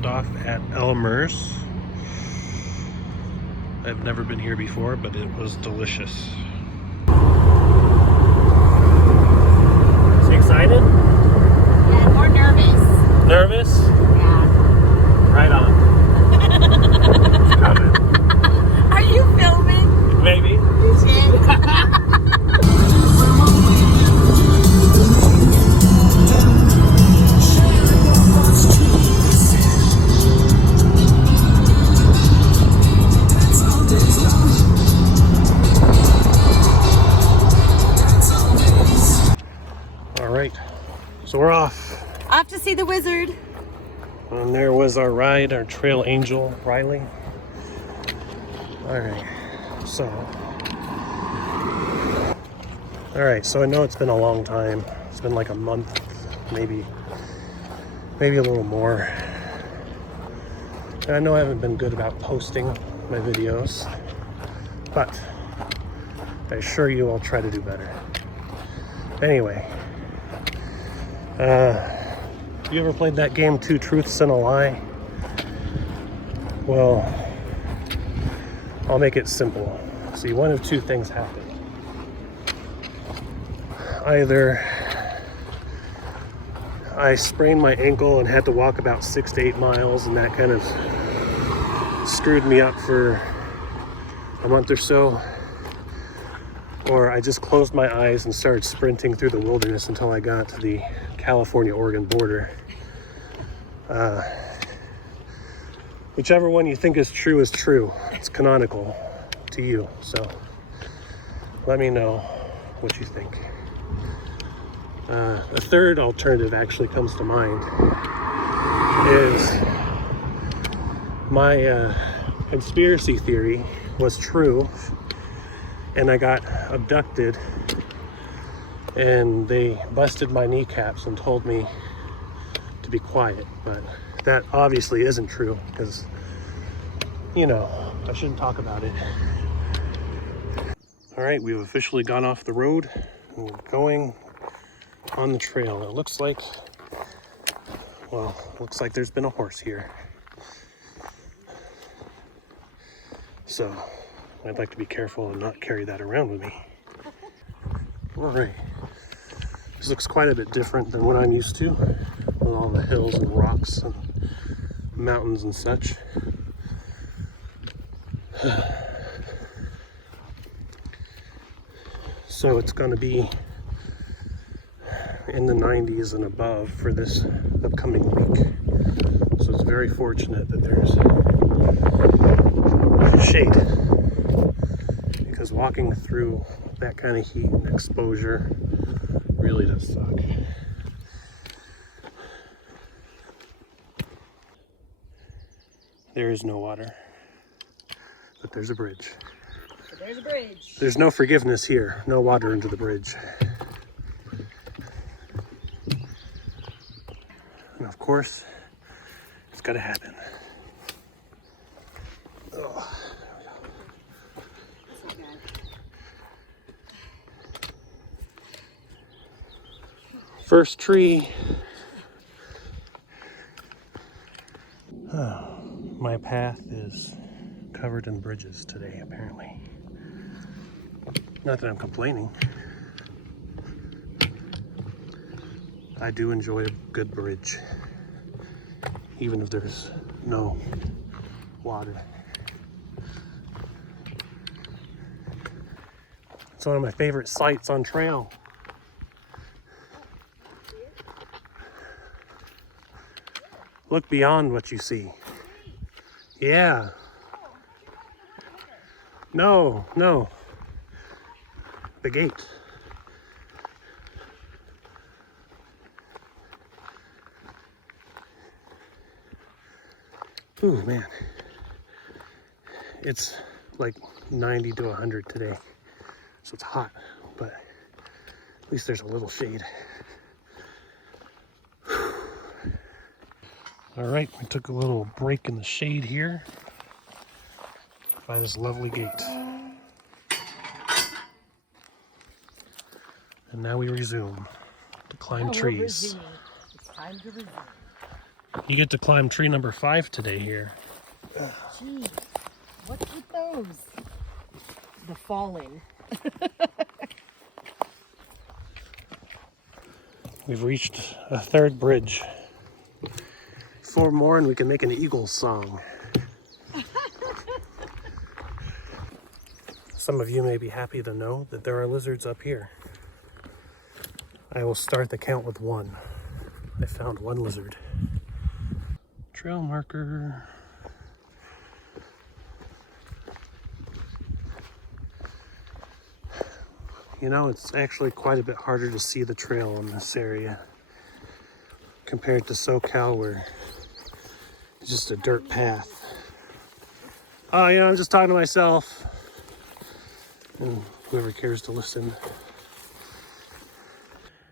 dropped off at Elmer's. I've never been here before, but it was delicious. Is he excited? Yeah, more nervous. Nervous? Yeah. Right on. It's coming. Are you filming? Maybe. All right, so we're off. Off to see the wizard. And there was our ride, our trail angel, Riley. All right, so I know it's been a long time. It's been like a month, maybe a little more. And I know I haven't been good about posting my videos, but I assure you I'll try to do better. Anyway, you ever played that game, Two Truths and a Lie? Well, I'll make it simple. See, one of two things happen. Either I sprained my ankle and had to walk about 6 to 8 miles, and that kind of screwed me up for a month or so, or I just closed my eyes and started sprinting through the wilderness until I got to the California-Oregon border. Whichever one you think is true is true. It's canonical to you, so let me know what you think. A third alternative actually comes to mind is my conspiracy theory was true, and I got abducted and they busted my kneecaps and told me to be quiet. But that obviously isn't true, because, you know, I shouldn't talk about it. All right, we've officially gone off the road and we're going on the trail. It looks like there's been a horse here. So I'd like to be careful and not carry that around with me. All right. This looks quite a bit different than what I'm used to, with all the hills and rocks and mountains and such. So it's going to be in the 90s and above for this upcoming week. So it's very fortunate that there's shade, because walking through that kind of heat and exposure really does suck. There is no water, but there's a bridge. So there's a bridge. There's no forgiveness here. No water under the bridge. And of course, it's got to happen. Oh, there we go. That's not bad. First tree. Oh, my path is covered in bridges today, apparently. Not that I'm complaining. I do enjoy a good bridge, even if there's no water. It's one of my favorite sights on trail. Look beyond what you see. Yeah. No. The gate. Ooh, man. It's like 90 to 100 today. So it's hot, but at least there's a little shade. All right, we took a little break in the shade here by this lovely gate. And now we resume to climb trees. It's time to resume. You get to climb tree number 5 today here. Gee, what's with those? The falling. We've reached a 3rd bridge. 4 more and we can make an eagle song. Some of you may be happy to know that there are lizards up here. I will start the count with 1. I found 1 lizard. Trail marker. You know, it's actually quite a bit harder to see the trail in this area compared to SoCal, where it's just a dirt path. Oh, yeah, I'm just talking to myself. And whoever cares to listen.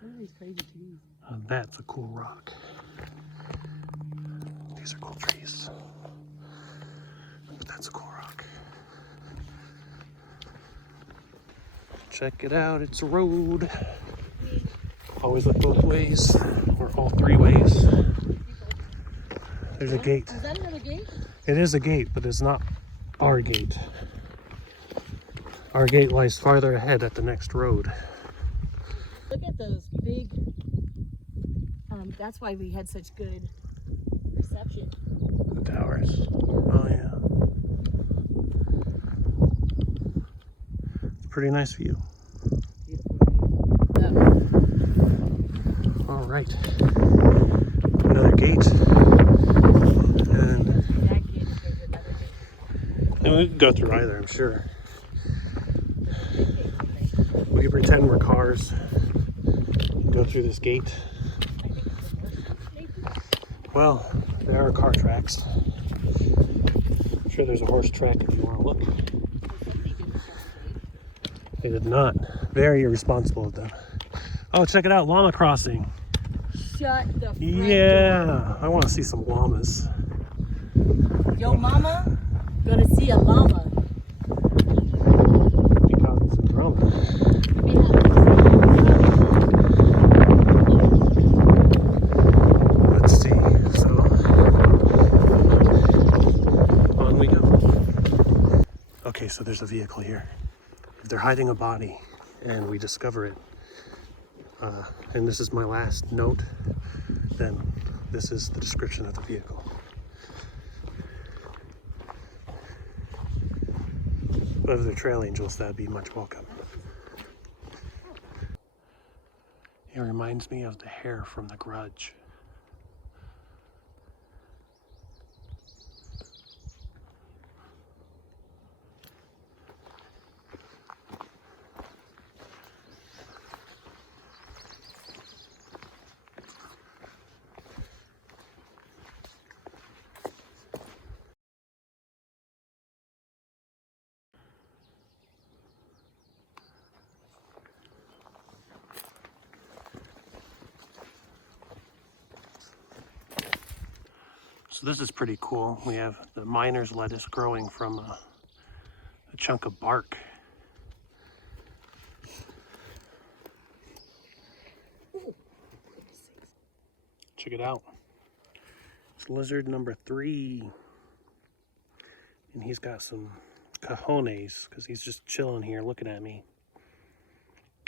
What are these crazy trees? That's a cool rock. These are cool trees. But that's a cool rock. Check it out, it's a road. Always look both ways, or all 3 ways. There's a gate. Is that another gate? It is a gate, but it's not our gate. Our gate lies farther ahead at the next road. Look at those big, that's why we had such good reception. The towers. Oh yeah. It's a pretty nice view. All right. Another gate. And we can go through either, I'm sure. We can pretend we're cars. Go through this gate. Well, there are car tracks. I'm sure there's a horse track if you want to look. They did not. Very irresponsible of them. Oh, check it out, llama crossing. Shut the front Yeah, door. I want to see some llamas. Yo mama, gonna see a llama. Be causing some drama. Let's see. So, on we go. Okay, so there's a vehicle here. If they're hiding a body and we discover it, and this is my last note, then this is the description of the vehicle. But if they're trail angels, that'd be much welcome. It reminds me of the hair from The Grudge. So this is pretty cool. We have the miner's lettuce growing from a chunk of bark. Check it out. It's lizard number 3. And he's got some cojones because he's just chilling here looking at me.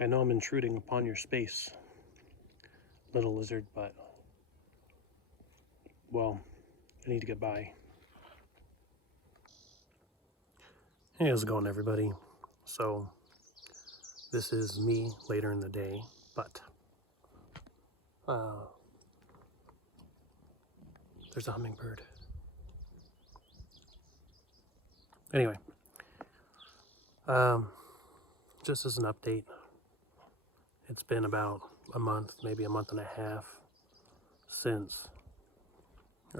I know I'm intruding upon your space, little lizard, but, well, I need to get by. Hey, how's it going, everybody? So, this is me later in the day, but there's a hummingbird. Anyway, just as an update, it's been about a month, maybe a month and a half since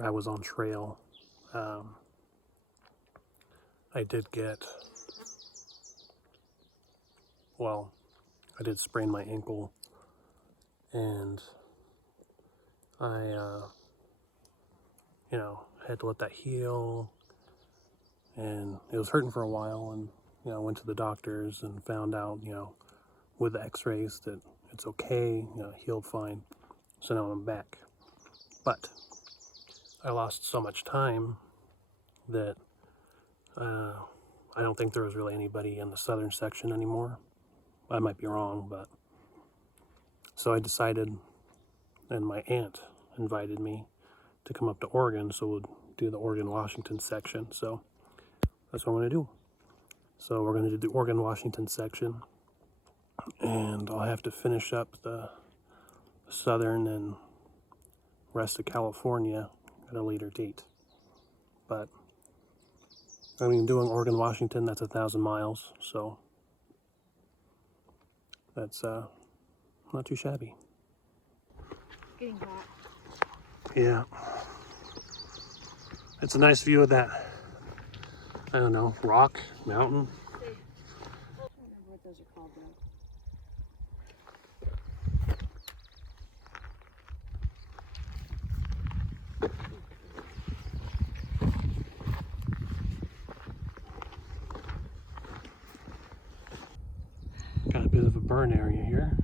I was on trail. I did sprain my ankle, and I, had to let that heal, and it was hurting for a while, and, I went to the doctors and found out, with the x-rays that it's okay, healed fine, so now I'm back. But I lost so much time that I don't think there was really anybody in the southern section anymore. I might be wrong, but so I decided, and my aunt invited me to come up to Oregon, so we'll do the Oregon-Washington section. So that's what I'm going to do. So we're going to do the Oregon-Washington section, and I'll have to finish up the southern and rest of California at a later date. But I mean, doing Oregon-Washington, that's 1,000 miles, so that's not too shabby. It's getting hot. Yeah. It's a nice view of that, I don't know, rock, mountain. I don't remember what those are called though. Got a bit of a burn area here.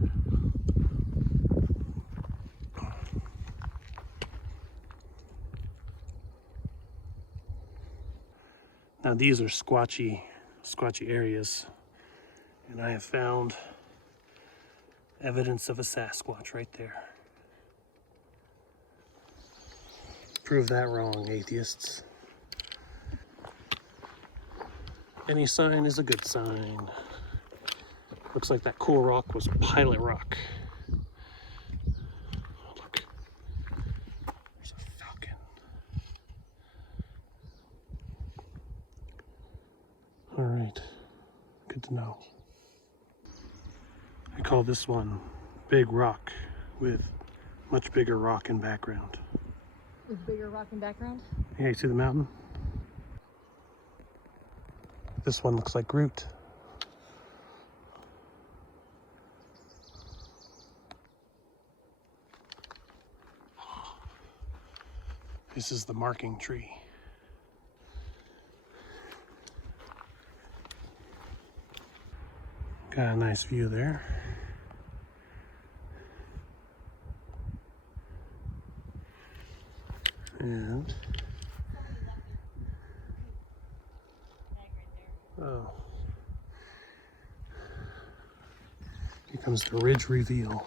Now these are squatchy areas, and I have found evidence of a Sasquatch right there. Prove that wrong, atheists. Any sign is a good sign. Looks like that cool rock was Pilot Rock. Look, there's a falcon. All right, good to know. I call this one Big Rock with much bigger rock in background. With bigger rock in background? Yeah, you see the mountain? This one looks like Groot. This is the marking tree. Got a nice view there. And oh, here comes the ridge reveal.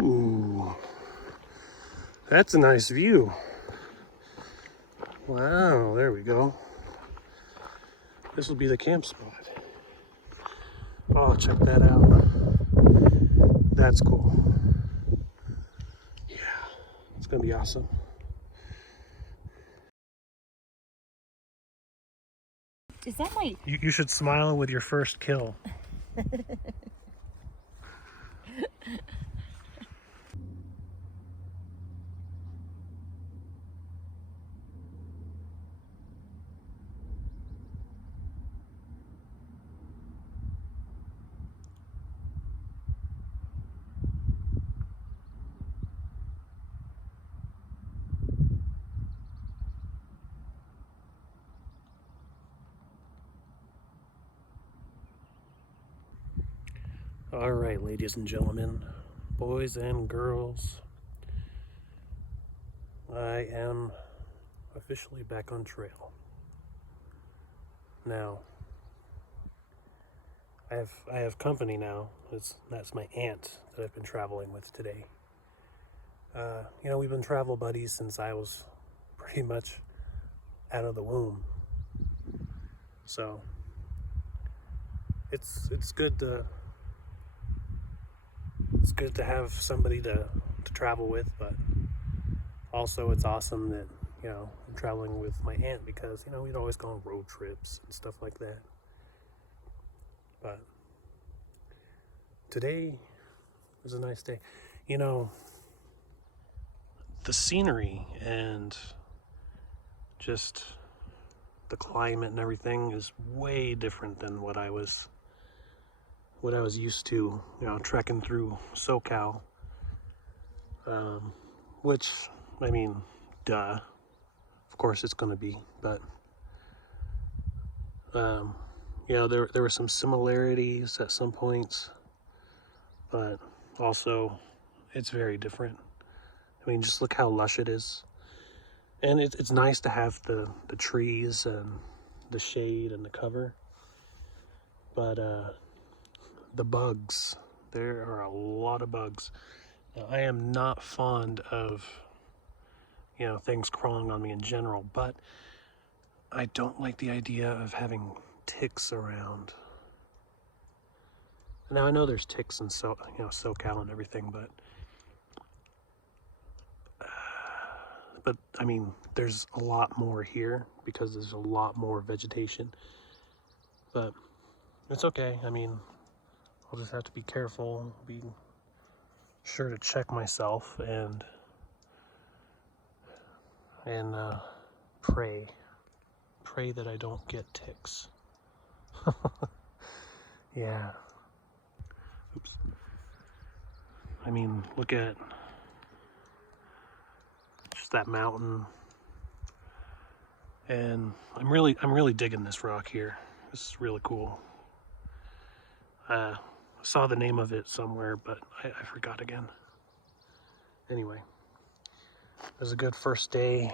Ooh, that's a nice view. Wow, there we go. This will be the camp spot. Oh, check that out. That's cool. Yeah, it's gonna be awesome. Is that my... You should smile with your first kill. All right, ladies and gentlemen, boys and girls, I am officially back on trail. Now, I have company now. That's my aunt that I've been traveling with today. You know, we've been travel buddies since I was pretty much out of the womb. So it's good to have somebody to travel with, but also it's awesome that, you know, I'm traveling with my aunt because, you know, we'd always go on road trips and stuff like that. But today was a nice day. You know, the scenery and just the climate and everything is way different than what I was used to, you know, trekking through SoCal. Which, I mean, duh, of course it's gonna be, but you know, there were some similarities at some points, but also, it's very different. I mean, just look how lush it is. And it's nice to have the trees and the shade and the cover. But the bugs, there are a lot of bugs. Now, I am not fond of, things crawling on me in general, but I don't like the idea of having ticks around. Now I know there's ticks in SoCal and everything, but I mean, there's a lot more here because there's a lot more vegetation. But it's okay. I mean, I'll just have to be careful, be sure to check myself and pray that I don't get ticks. Yeah. Oops. I mean, look at just that mountain. And I'm really digging this rock here. This is really cool. I saw the name of it somewhere, but I forgot again. Anyway, it was a good first day.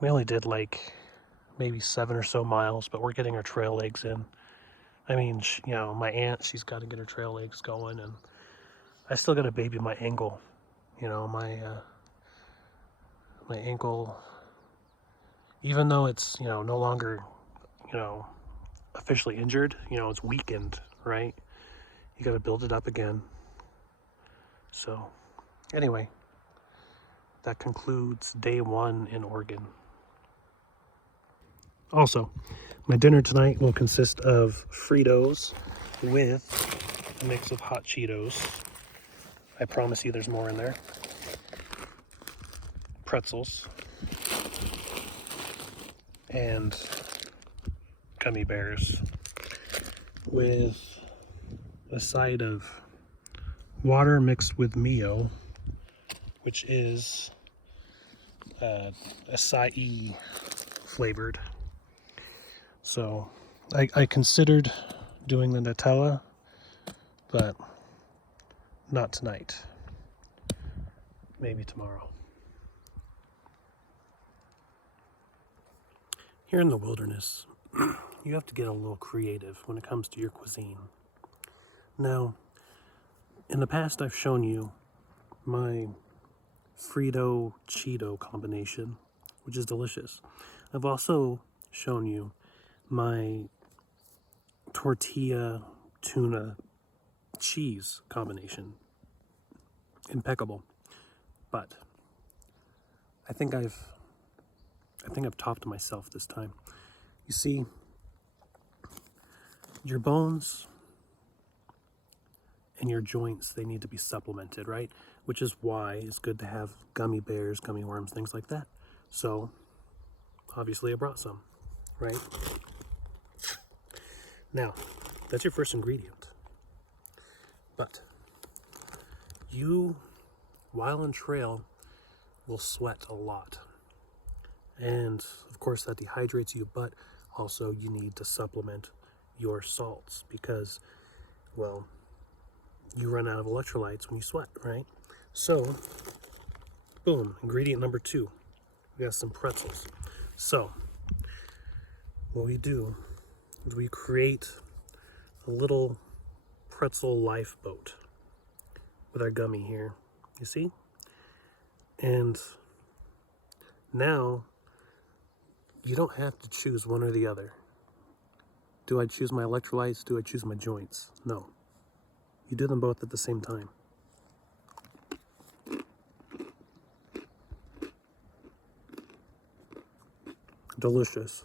We only did like maybe 7 or so miles, but we're getting our trail legs in. I mean, my aunt, she's got to get her trail legs going, and I still got to baby my ankle. My ankle, even though it's, no longer, officially injured, it's weakened, right? You got to build it up again. So, anyway, that concludes day 1 in Oregon. Also, my dinner tonight will consist of Fritos with a mix of hot Cheetos. I promise you there's more in there. Pretzels. And gummy bears. With a side of water mixed with Mio, which is acai flavored. So I considered doing the Nutella, but not tonight. Maybe tomorrow. Here in the wilderness, you have to get a little creative when it comes to your cuisine. Now, in the past I've shown you my Frito Cheeto combination, which is delicious. I've also shown you my tortilla tuna cheese combination. Impeccable. But I think I've topped myself this time. You see, your bones and your joints, they need to be supplemented, right? Which is why it's good to have gummy bears, gummy worms, things like that. So, obviously I brought some, right? Now, that's your first ingredient. But you, while on trail, will sweat a lot. And of course that dehydrates you, but also you need to supplement your salts because, well, you run out of electrolytes when you sweat, right? So, boom, ingredient number 2. We got some pretzels. So, what we do is we create a little pretzel lifeboat with our gummy here, you see? And now, you don't have to choose one or the other. Do I choose my electrolytes? Do I choose my joints? No. You do them both at the same time. Delicious.